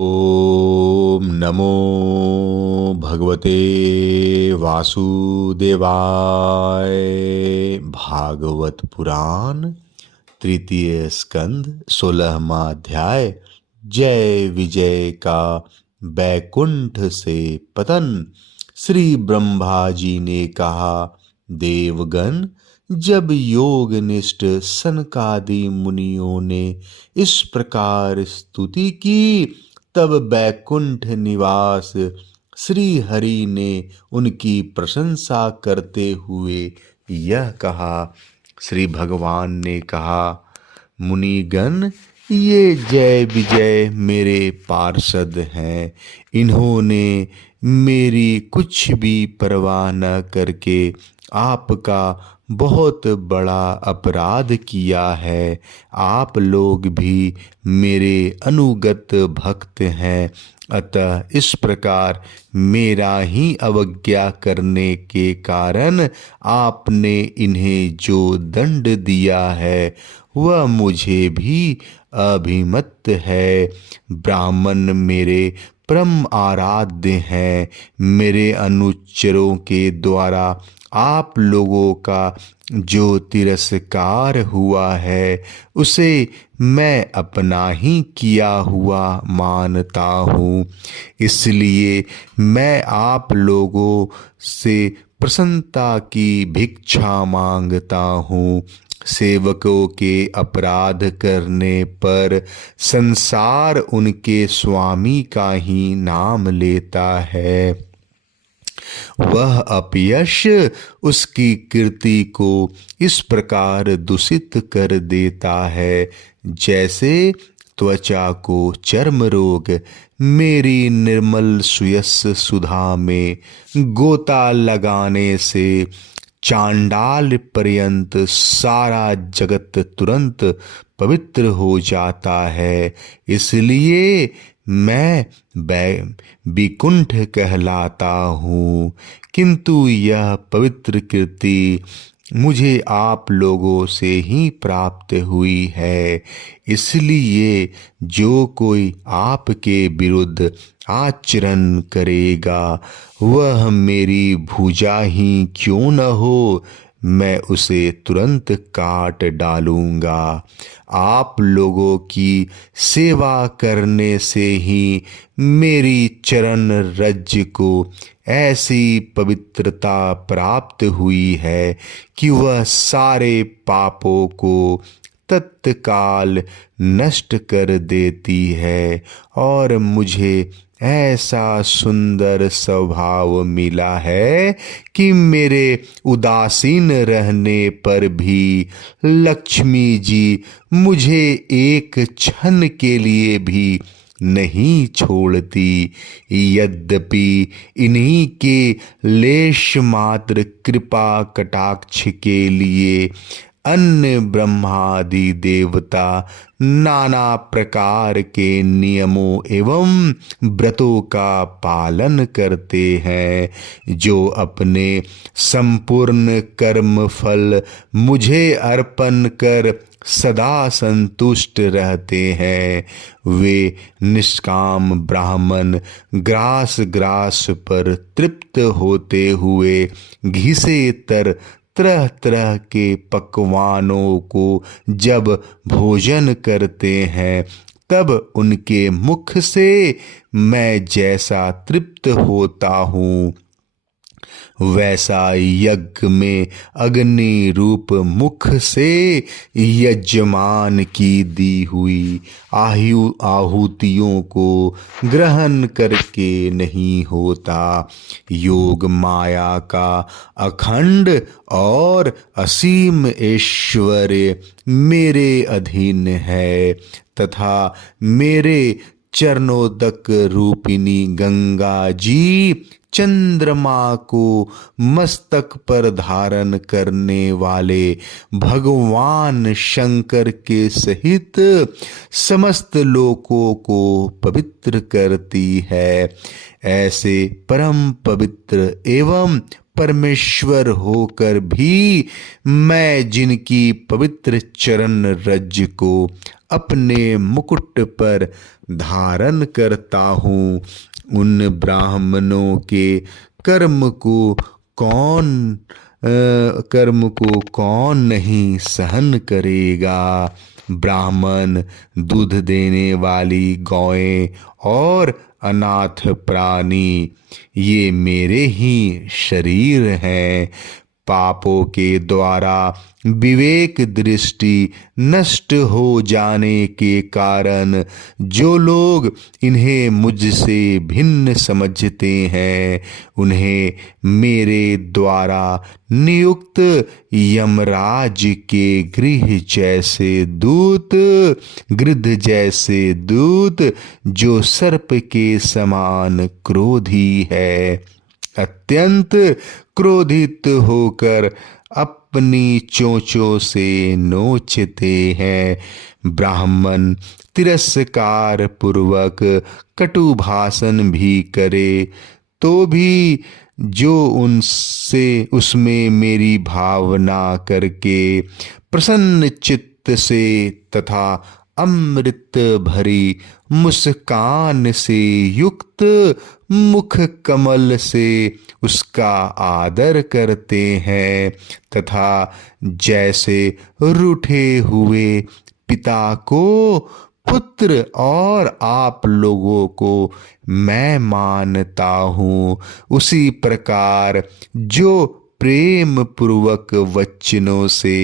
ओम नमो भगवते वासुदेवाय। भागवत पुराण तृतीय स्कंद 16वां अध्याय। जय विजय का बैकुंठ से पतन। श्री ब्रह्मा जी ने कहा, देवगण, जब योगनिष्ठ सनकादि मुनियों ने इस प्रकार स्तुति की, तब बैकुंठ निवास श्री हरि ने उनकी प्रशंसा करते हुए यह कहा। श्री भगवान ने कहा, मुनिगण, ये जय विजय मेरे पार्षद हैं। इन्होंने मेरी कुछ भी परवाह न करके आपका बहुत बड़ा अपराध किया है। आप लोग भी मेरे अनुगत भक्त हैं, अतः इस प्रकार मेरा ही अवज्ञा करने के कारण आपने इन्हें जो दंड दिया है वह मुझे भी अभिमत है। ब्राह्मण मेरे परम आराध्य हैं। मेरे अनुचरों के द्वारा आप लोगों का जो तिरस्कार हुआ है उसे मैं अपना ही किया हुआ मानता हूँ। इसलिए मैं आप लोगों से प्रसन्नता की भिक्षा मांगता हूँ। सेवकों के अपराध करने पर संसार उनके स्वामी का ही नाम लेता है। वह अपयश उसकी कीर्ति को इस प्रकार दूषित कर देता है, जैसे त्वचा को चर्म रोग मेरी निर्मल सुयस सुधा में गोता लगाने से चांडाल पर्यंत सारा जगत तुरंत पवित्र हो जाता है। इसलिए मैं विकुंठ कहलाता हूँ, किंतु यह पवित्र कीर्ति मुझे आप लोगों से ही प्राप्त हुई है। इसलिए जो कोई आपके विरुद्ध आचरण करेगा वह मेरी भुजा ही क्यों न हो, मैं उसे तुरंत काट डालूंगा। आप लोगों की सेवा करने से ही मेरी चरण रज को ऐसी पवित्रता प्राप्त हुई है कि वह सारे पापों को तत्काल नष्ट कर देती है, और मुझे ऐसा सुंदर स्वभाव मिला है कि मेरे उदासीन रहने पर भी लक्ष्मी जी मुझे एक क्षण के लिए भी नहीं छोड़ती। यद्यपि इन्हीं के लेश मात्र कृपा कटाक्ष के लिए अन्य ब्रह्मादि देवता नाना प्रकार के नियमों एवं व्रतों का पालन करते हैं, जो अपने संपूर्ण कर्म फल मुझे अर्पण कर सदा संतुष्ट रहते हैं। वे निष्काम ब्राह्मण ग्रास ग्रास पर तृप्त होते हुए घिसे तरह तरह के पकवानों को जब भोजन करते हैं, तब उनके मुख से मैं जैसा तृप्त होता हूँ, वैसा यज्ञ में अग्नि रूप मुख से यजमान की दी हुई आहुतियों को ग्रहण करके नहीं होता। योग माया का अखंड और असीम ऐश्वर्य मेरे अधीन है, तथा मेरे चरणोदक रूपिणी गंगा जी चंद्रमा को मस्तक पर धारण करने वाले भगवान शंकर के सहित समस्त लोकों को पवित्र करती है। ऐसे परम पवित्र एवं परमेश्वर होकर भी मैं जिनकी पवित्र चरण रज को अपने मुकुट पर धारण करता हूँ, उन ब्राह्मणों के कर्म को कौन नहीं सहन करेगा। ब्राह्मण, दूध देने वाली गौएं और अनाथ प्राणी ये मेरे ही शरीर हैं। पापों के द्वारा विवेक दृष्टि नष्ट हो जाने के कारण जो लोग इन्हें मुझसे भिन्न समझते हैं, उन्हें मेरे द्वारा नियुक्त यमराज के गृह जैसे दूत जो सर्प के समान क्रोधी है, अत्यंत क्रोधित होकर अपनी चोंचों से नोचते हैं। ब्राह्मण तिरस्कार पूर्वक कटु भाषण भी करे तो भी जो उसमें मेरी भावना करके प्रसन्न चित्त से तथा अमृत भरी मुस्कान से युक्त मुख कमल से उसका आदर करते हैं, तथा जैसे रूठे हुए पिता को पुत्र और आप लोगों को मैं मानता हूँ, उसी प्रकार जो प्रेम पूर्वक वचनों से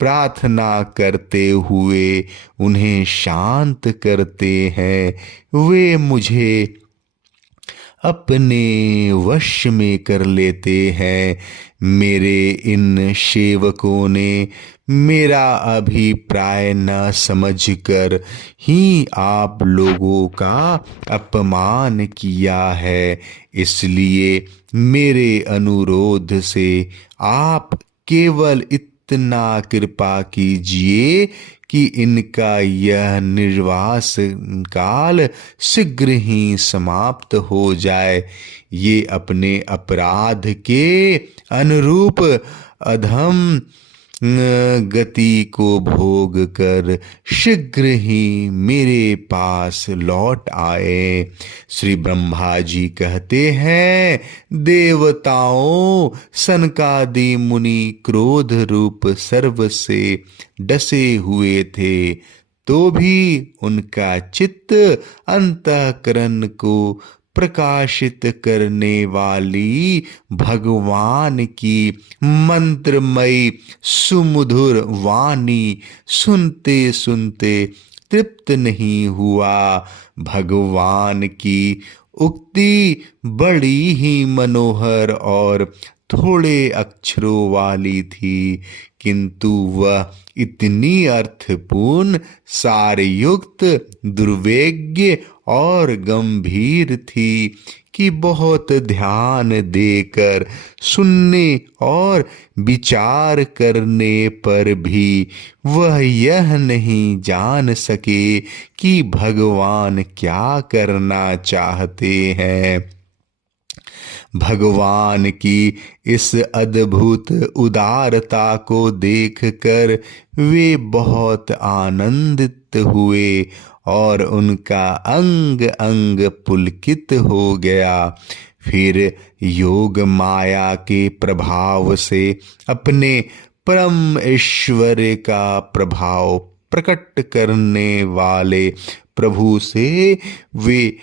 प्रार्थना करते हुए उन्हें शांत करते हैं, वे मुझे अपने वश में कर लेते हैं। मेरे इन सेवकों ने मेरा अभिप्राय न समझकर ही आप लोगों का अपमान किया है, इसलिए मेरे अनुरोध से आप केवल इतना कृपा कीजिए कि इनका यह निर्वास काल शीघ्र ही समाप्त हो जाए। ये अपने अपराध के अनुरूप अधम गति को भोग कर शीघ्र ही मेरे पास लौट आए। श्री ब्रह्मा जी कहते हैं, देवताओं सनकादि मुनि क्रोध रूप सर्व से डसे हुए थे, तो भी उनका चित्त अंतःकरण को प्रकाशित करने वाली भगवान की मंत्रमयी सुमधुर वाणी सुनते सुनते तृप्त नहीं हुआ। भगवान की उक्ति बड़ी ही मनोहर और थोड़े अक्षरों वाली थी, किंतु वह इतनी अर्थपूर्ण, सारयुक्त, दुर्वेद्य और गंभीर थी कि बहुत ध्यान देकर सुनने और विचार करने पर भी वह यह नहीं जान सके कि भगवान क्या करना चाहते हैं। भगवान की इस अद्भुत उदारता को देखकर वे बहुत आनंदित हुए और उनका अंग अंग पुलकित हो गया। फिर योग माया के प्रभाव से अपने परम ऐश्वर्य का प्रभाव प्रकट करने वाले प्रभु से वे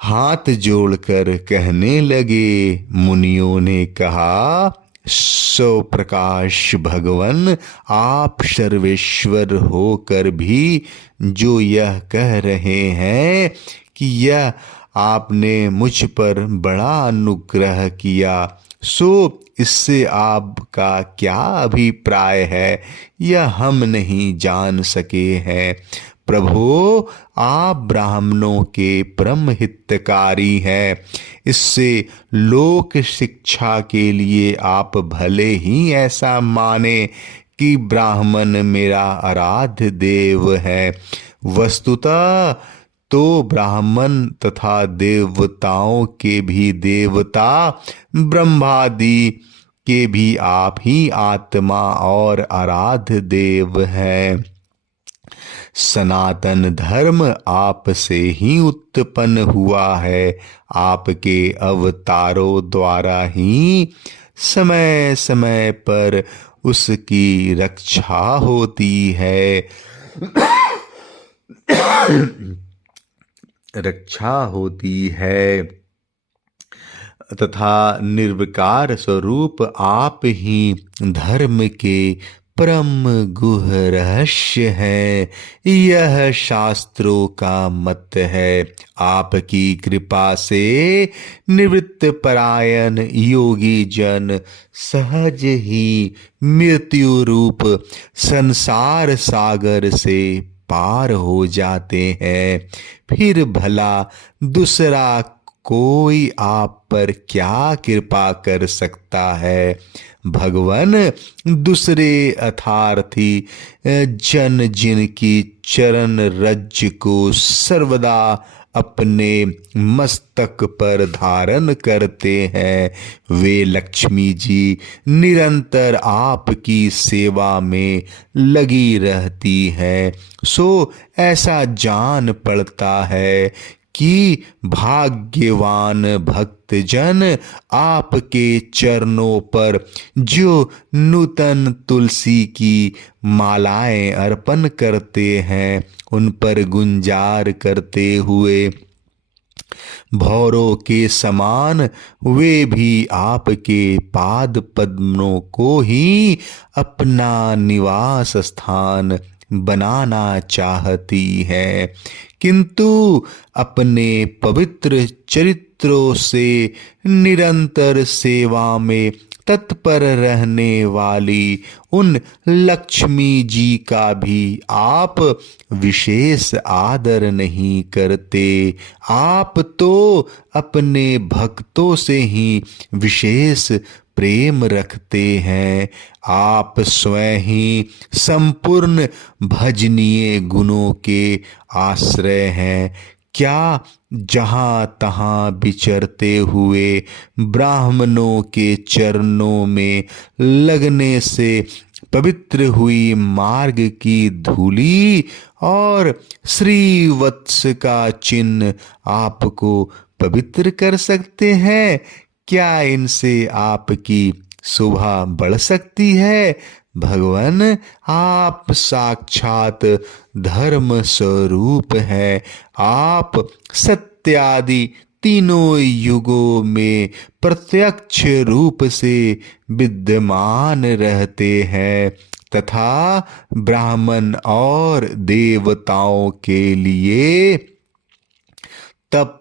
हाथ जोड़कर कहने लगे। मुनियों ने कहा, सो प्रकाश भगवन, आप सर्वेश्वर होकर भी जो यह कह रहे हैं कि यह आपने मुझ पर बड़ा अनुग्रह किया, सो इससे आपका क्या अभिप्राय है यह हम नहीं जान सके हैं। प्रभो, आप ब्राह्मणों के परम हितकारी हैं, इससे लोक शिक्षा के लिए आप भले ही ऐसा माने कि ब्राह्मण मेरा आराध्य देव है। वस्तुतः तो ब्राह्मण तथा देवताओं के भी देवता, ब्रह्मादि के भी आप ही आत्मा और आराध्य देव हैं। सनातन धर्म आपसे ही उत्पन्न हुआ है। आपके अवतारों द्वारा ही समय समय पर उसकी रक्षा होती है। रक्षा होती है तथा निर्विकार स्वरूप आप ही धर्म के परम गुह रहस्य है। यह शास्त्रों का मत है। आपकी कृपा से निवृत्त परायण योगी जन सहज ही मृत्यु रूप संसार सागर से पार हो जाते हैं। फिर भला दूसरा कोई आप पर क्या कृपा कर सकता है। भगवान दूसरे अथार्थी जन जिनकी चरण रज को सर्वदा अपने मस्तक पर धारण करते हैं, वे लक्ष्मी जी निरंतर आपकी सेवा में लगी रहती हैं। सो ऐसा जान पड़ता है कि भाग्यवान भक्तजन आपके चरणों पर जो नूतन तुलसी की मालाएं अर्पण करते हैं, उन पर गुंजार करते हुए भौरों के समान वे भी आपके पाद पद्मों को ही अपना निवास स्थान बनाना चाहती है, किंतु अपने पवित्र चरित्रों से निरंतर सेवा में तत्पर रहने वाली उन लक्ष्मी जी का भी आप विशेष आदर नहीं करते। आप तो अपने भक्तों से ही विशेष प्रेम रखते हैं। आप स्वयं ही संपूर्ण भजनीय गुणों के आश्रय हैं। क्या जहाँ तहाँ विचरते हुए ब्राह्मणों के चरणों में लगने से पवित्र हुई मार्ग की धूली और श्रीवत्स का चिन्ह आपको पवित्र कर सकते हैं? क्या इनसे आपकी शोभा बढ़ सकती है? भगवान, आप साक्षात धर्म स्वरूप हैं। आप सत्यादि तीनों युगों में प्रत्यक्ष रूप से विद्यमान रहते हैं तथा ब्राह्मण और देवताओं के लिए तप,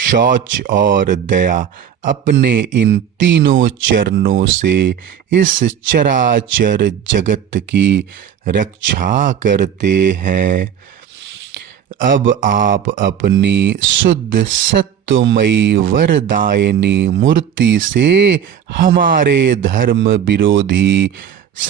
शौच और दया अपने इन तीनों चरणों से इस चराचर जगत की रक्षा करते हैं। अब आप अपनी शुद्ध सत्वमयी वरदायिनी मूर्ति से हमारे धर्म विरोधी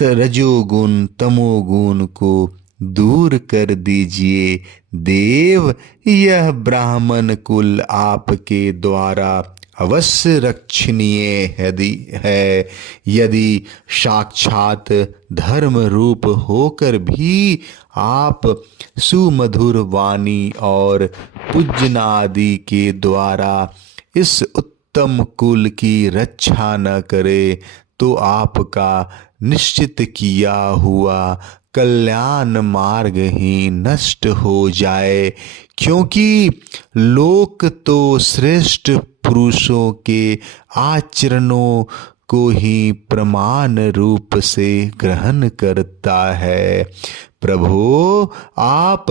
रजोगुण तमोगुण को दूर कर दीजिए। देव, यह ब्राह्मण कुल आपके द्वारा अवश्य रक्षणीय है। यदि साक्षात धर्म रूप होकर भी आप सुमधुर वाणी और पूजनादि के द्वारा इस उत्तम कुल की रक्षा न करे, तो आपका निश्चित किया हुआ कल्याण मार्ग ही नष्ट हो जाए, क्योंकि लोक तो श्रेष्ठ पुरुषों के आचरणों को ही प्रमाण रूप से ग्रहण करता है। प्रभु, आप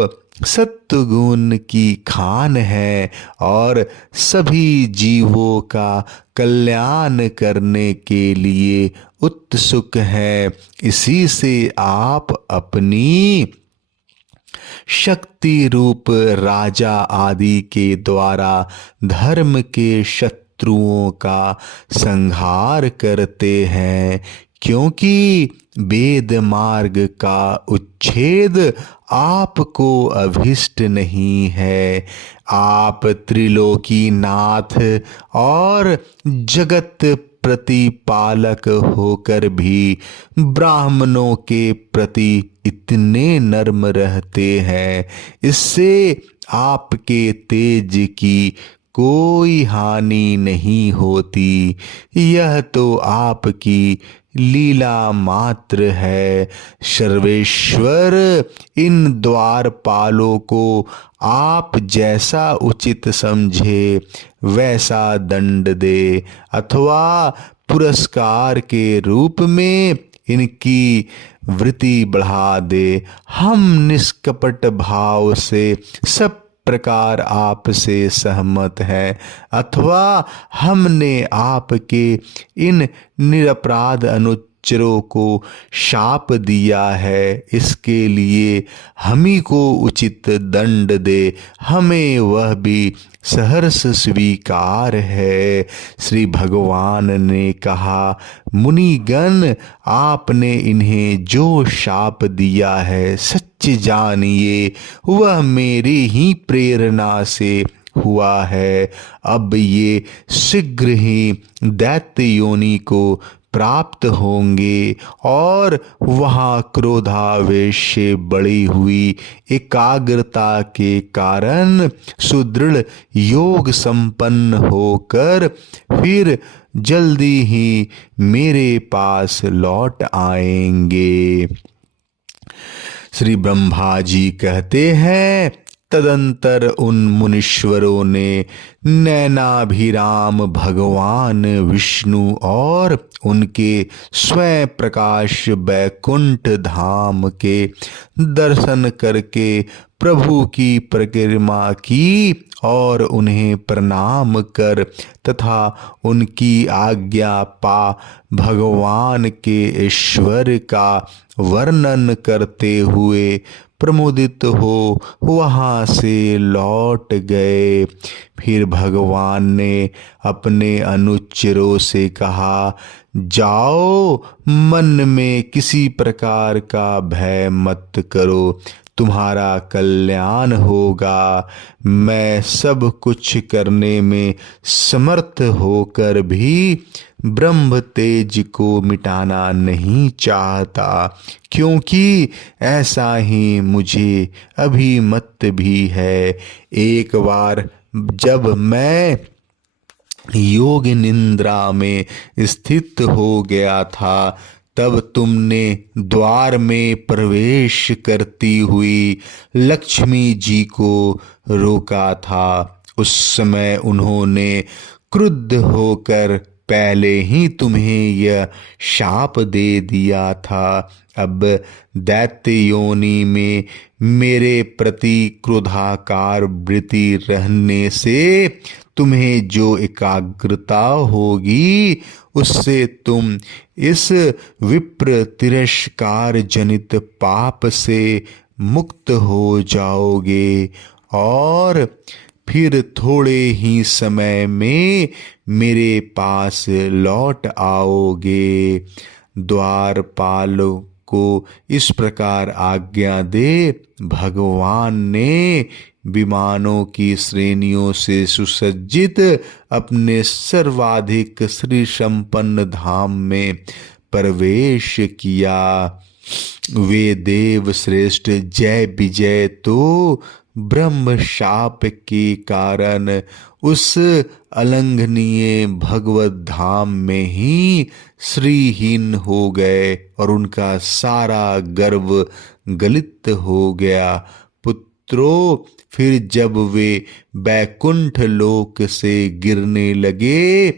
सत्वगुण की खान है और सभी जीवों का कल्याण करने के लिए उत्सुक है। इसी से आप अपनी शक्ति रूप राजा आदि के द्वारा धर्म के शत्रुओं का संहार करते हैं, क्योंकि वेद मार्ग का उच्छेद आपको अभिष्ट नहीं है। आप त्रिलोकी नाथ और जगत प्रतिपालक होकर भी ब्राह्मणों के प्रति इतने नर्म रहते हैं, इससे आपके तेज की कोई हानि नहीं होती। यह तो आपकी लीला मात्र है। सर्वेश्वर इन द्वारपालों को आप जैसा उचित समझे वैसा दंड दे, अथवा पुरस्कार के रूप में इनकी वृत्ति बढ़ा दे। हम निष्कपट भाव से सब प्रकार आपसे सहमत हैं, अथवा हमने आपके इन निरपराध अनुचरों को शाप दिया है, इसके लिए हमी को उचित दंड दे, हमें वह भी सहर्ष स्वीकार है। श्री भगवान ने कहा, मुनिगण, आपने इन्हें जो शाप दिया है सच जानिए वह मेरी ही प्रेरणा से हुआ है। अब ये शीघ्र ही दैत्य योनि को प्राप्त होंगे और वहाँ क्रोधावेश से बढ़ी हुई एकाग्रता के कारण सुदृढ़ योग संपन्न होकर फिर जल्दी ही मेरे पास लौट आएंगे। श्री ब्रह्मा जी कहते हैं, तदंतर उन मुनीश्वरों ने नैनाभिराम भगवान विष्णु और उनके स्वयं प्रकाश बैकुंठ धाम के दर्शन करके प्रभु की परिक्रमा की और उन्हें प्रणाम कर तथा उनकी आज्ञा पा भगवान के ईश्वर का वर्णन करते हुए प्रमुदित हो वहाँ से लौट गए। फिर भगवान ने अपने अनुचरों से कहा, जाओ, मन में किसी प्रकार का भय मत करो, तुम्हारा कल्याण होगा। मैं सब कुछ करने में समर्थ होकर भी ब्रह्म तेज को मिटाना नहीं चाहता, क्योंकि ऐसा ही मुझे अभिमत भी है। एक बार जब मैं योग निद्रा में स्थित हो गया था, तब तुमने द्वार में प्रवेश करती हुई लक्ष्मी जी को रोका था। उस समय उन्होंने क्रुद्ध होकर पहले ही तुम्हें यह शाप दे दिया था। अब दैत्य योनि में मेरे प्रति क्रोधाकार वृत्ति रहने से तुम्हें जो एकाग्रता होगी, उससे तुम इस विप्र तिरस्कार जनित पाप से मुक्त हो जाओगे और फिर थोड़े ही समय में मेरे पास लौट आओगे। द्वारपाल को इस प्रकार आज्ञा दे भगवान ने विमानों की श्रेणियों से सुसज्जित अपने सर्वाधिक श्री संपन्न धाम में प्रवेश किया। वे देव श्रेष्ठ जय विजय तो ब्रह्म शाप के कारण उस अलंघनीय भगवत धाम में ही श्रीहीन हो गए और उनका सारा गर्व गलित हो गया। पुत्रों, फिर जब वे बैकुंठ लोक से गिरने लगे,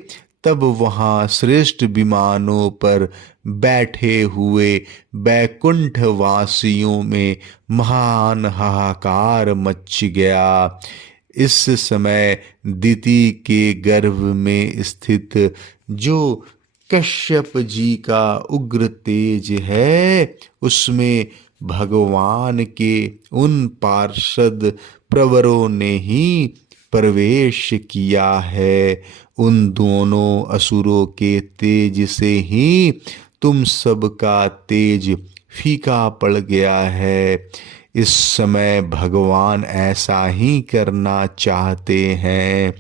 तब वहाँ श्रेष्ठ विमानों पर बैठे हुए बैकुंठ वासियों में महान हाहाकार मच गया। इस समय दिति के गर्भ में स्थित जो कश्यप जी का उग्र तेज है, उसमें भगवान के उन पार्षद प्रवरों ने ही प्रवेश किया है। उन दोनों असुरों के तेज से ही तुम सबका तेज फीका पड़ गया है। इस समय भगवान ऐसा ही करना चाहते हैं।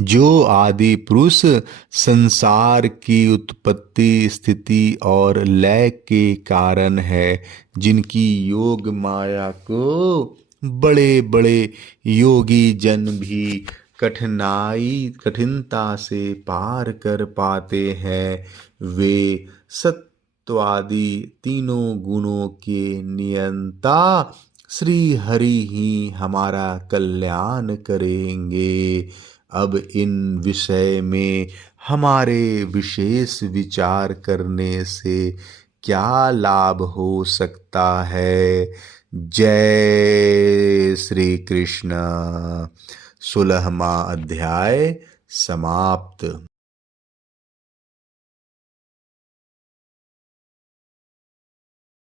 जो आदि पुरुष संसार की उत्पत्ति, स्थिति और लय के कारण है, जिनकी योग माया को बड़े बड़े योगी जन भी कठिनता से पार कर पाते हैं, वे सत्वादि तीनों गुणों के नियंता श्री हरि ही हमारा कल्याण करेंगे। अब इन विषय में हमारे विशेष विचार करने से क्या लाभ हो सकता है। जय श्री कृष्ण। 16वां अध्याय समाप्त।